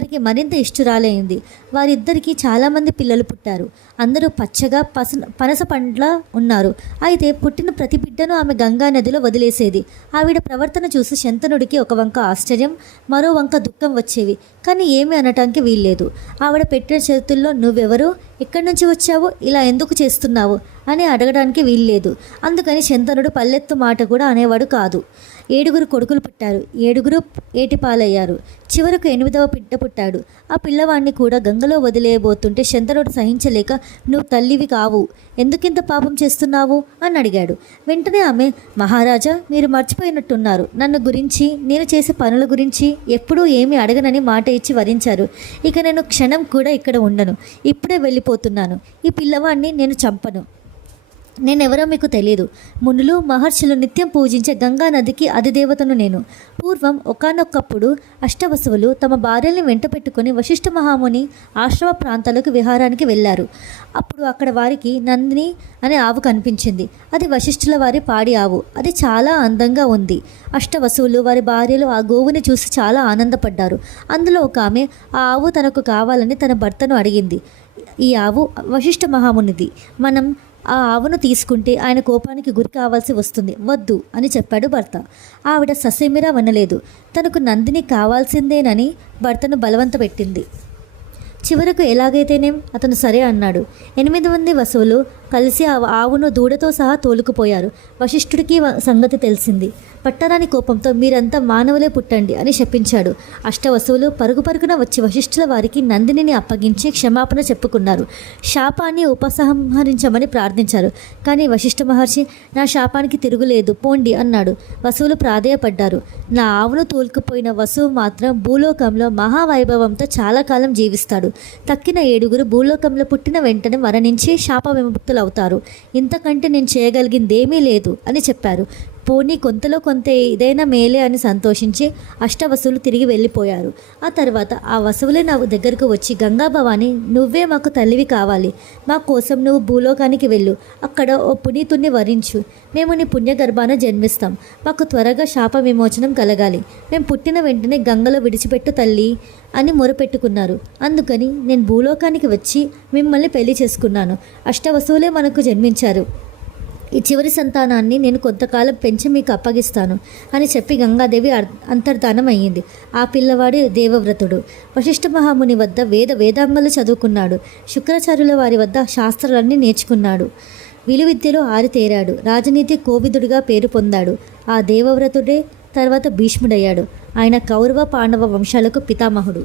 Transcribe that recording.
వారికి మరింత ఇష్టురాలైంది. వారిద్దరికీ చాలామంది పిల్లలు పుట్టారు. అందరూ పచ్చగా పనస పండ్ల ఉన్నారు. అయితే పుట్టిన ప్రతి బిడ్డను ఆమె గంగా నదిలో వదిలేసేది. ఆవిడ ప్రవర్తన చూసి శంతనుడికి ఒక వంక ఆశ్చర్యం, మరో వంక దుఃఖం వచ్చేవి. కానీ ఏమీ అనటానికి వీల్లేదు. ఆవిడ పెట్టిన చేతుల్లో "నువ్వెవరు, ఎక్కడి నుంచి వచ్చావు, ఇలా ఎందుకు చేస్తున్నావు" అని అడగడానికి వీల్లేదు. అందుకని శంతనుడు పల్లెత్తు మాట కూడా అనేవాడు కాదు. 7 కొడుకులు పుట్టారు. 7 ఏటిపాలయ్యారు. చివరకు 8వ బిడ్డ పుట్టాడు. ఆ పిల్లవాడిని కూడా గంగలో వదిలేయబోతుంటే శంతనుడు సహించలేక "నువ్వు తల్లివి కావు, ఎందుకింత పాపం చేస్తున్నావు" అని అడిగాడు. వెంటనే ఆమె "మహారాజా, మీరు మర్చిపోయినట్టున్నారు. నన్ను గురించి, నేను చేసే పనుల గురించి ఎప్పుడూ ఏమీ అడగనని మాట ఇచ్చి వరించారు. ఇక నేను క్షణం కూడా ఇక్కడ ఉండను. ఇప్పుడే వెళ్ళిపోతున్నాను. ఈ పిల్లవాడిని నేను చంపను. నేనెవరో మీకు తెలియదు. మునులు, మహర్షులు నిత్యం పూజించే గంగా నదికి అధిదేవతను నేను. పూర్వం ఒకానొకప్పుడు అష్టవసువులు తమ భార్యల్ని వెంట పెట్టుకుని వశిష్ఠ మహాముని ఆశ్రమ ప్రాంతాలకు విహారానికి వెళ్ళారు. అప్పుడు అక్కడ వారికి నందిని అనే ఆవు కనిపించింది. అది వశిష్ఠుల వారి పాడి ఆవు. అది చాలా అందంగా ఉంది. అష్టవసువులు వారి భార్యలు ఆ గోవుని చూసి చాలా ఆనందపడ్డారు. అందులో ఒక ఆమె ఆ ఆవు తనకు కావాలని తన భర్తను అడిగింది. "ఈ ఆవు వశిష్ఠ మహామునిది. మనం ఆ ఆవును తీసుకుంటే ఆయన కోపానికి గురి కావాల్సి వస్తుంది. వద్దు" అని చెప్పాడు భర్త. ఆవిడ ససేమిరా వినలేదు. తనకు నందిని కావాల్సిందేనని భర్తను బలవంత పెట్టింది. చివరకు ఎలాగైతేనేం అతను సరే అన్నాడు. 8 వసువులు కలిసి ఆ ఆవును దూడతో సహా తోలుకుపోయారు. వశిష్ఠుడికి సంగతి తెలిసింది. పట్టరాని కోపంతో "మీరంతా మానవులే పుట్టండి" అని శపించాడు. అష్టవసువులు పరుగున వచ్చి వశిష్ఠుల వారికి నందినిని అప్పగించి క్షమాపణ చెప్పుకున్నారు. శాపాన్ని ఉపసంహరించమని ప్రార్థించారు. కానీ వశిష్ఠ మహర్షి "నా శాపానికి తిరుగులేదు, పోండి" అన్నాడు. వసువులు ప్రాధేయపడ్డారు. నా ఆవును తోలుకుపోయిన వసువు మాత్రం భూలోకంలో మహావైభవంతో చాలా కాలం జీవిస్తాడు. తక్కిన 7 భూలోకంలో పుట్టిన వెంటనే మరణించి శాప విముక్తులవుతారు. ఇంతకంటే నేను చేయగలిగిందేమీ లేదు అని చెప్పారు. పోనీ కొంతలో కొంత ఇదైనా మేలే అని సంతోషించి అష్టవసువులు తిరిగి వెళ్ళిపోయారు. ఆ తర్వాత ఆ వసువులే నా దగ్గరకు వచ్చి "గంగాభవాని, నువ్వే మాకు తల్లివి కావాలి. మా కోసం నువ్వు భూలోకానికి వెళ్ళు. అక్కడ ఓ పునీతుణ్ణి వరించు. మేము నీ పుణ్యగర్భాన జన్మిస్తాం. మాకు త్వరగా శాప విమోచనం కలగాలి. మేము పుట్టిన వెంటనే గంగలో విడిచిపెట్టు తల్లి" అని మొరపెట్టుకున్నారు. అందుకని నేను భూలోకానికి వచ్చి మిమ్మల్ని పెళ్లి చేసుకున్నాను. అష్టవసువులే మనకు జన్మించారు. ఈ చివరి సంతానాన్ని నేను కొంతకాలం పెంచి మీకు అప్పగిస్తాను అని చెప్పి గంగాదేవి అంతర్ధానం అయ్యింది. ఆ పిల్లవాడి దేవవ్రతుడు. వశిష్ఠ మహాముని వద్ద వేదాంగాలు చదువుకున్నాడు. శుక్రాచార్యుల వారి వద్ద శాస్త్రాలన్నీ నేర్చుకున్నాడు. విలువిద్యలో ఆరితేరాడు. రాజనీతి కోవిదుడిగా పేరు పొందాడు. ఆ దేవవ్రతుడే తర్వాత భీష్ముడయ్యాడు. ఆయన కౌరవ పాండవ వంశాలకు పితామహుడు.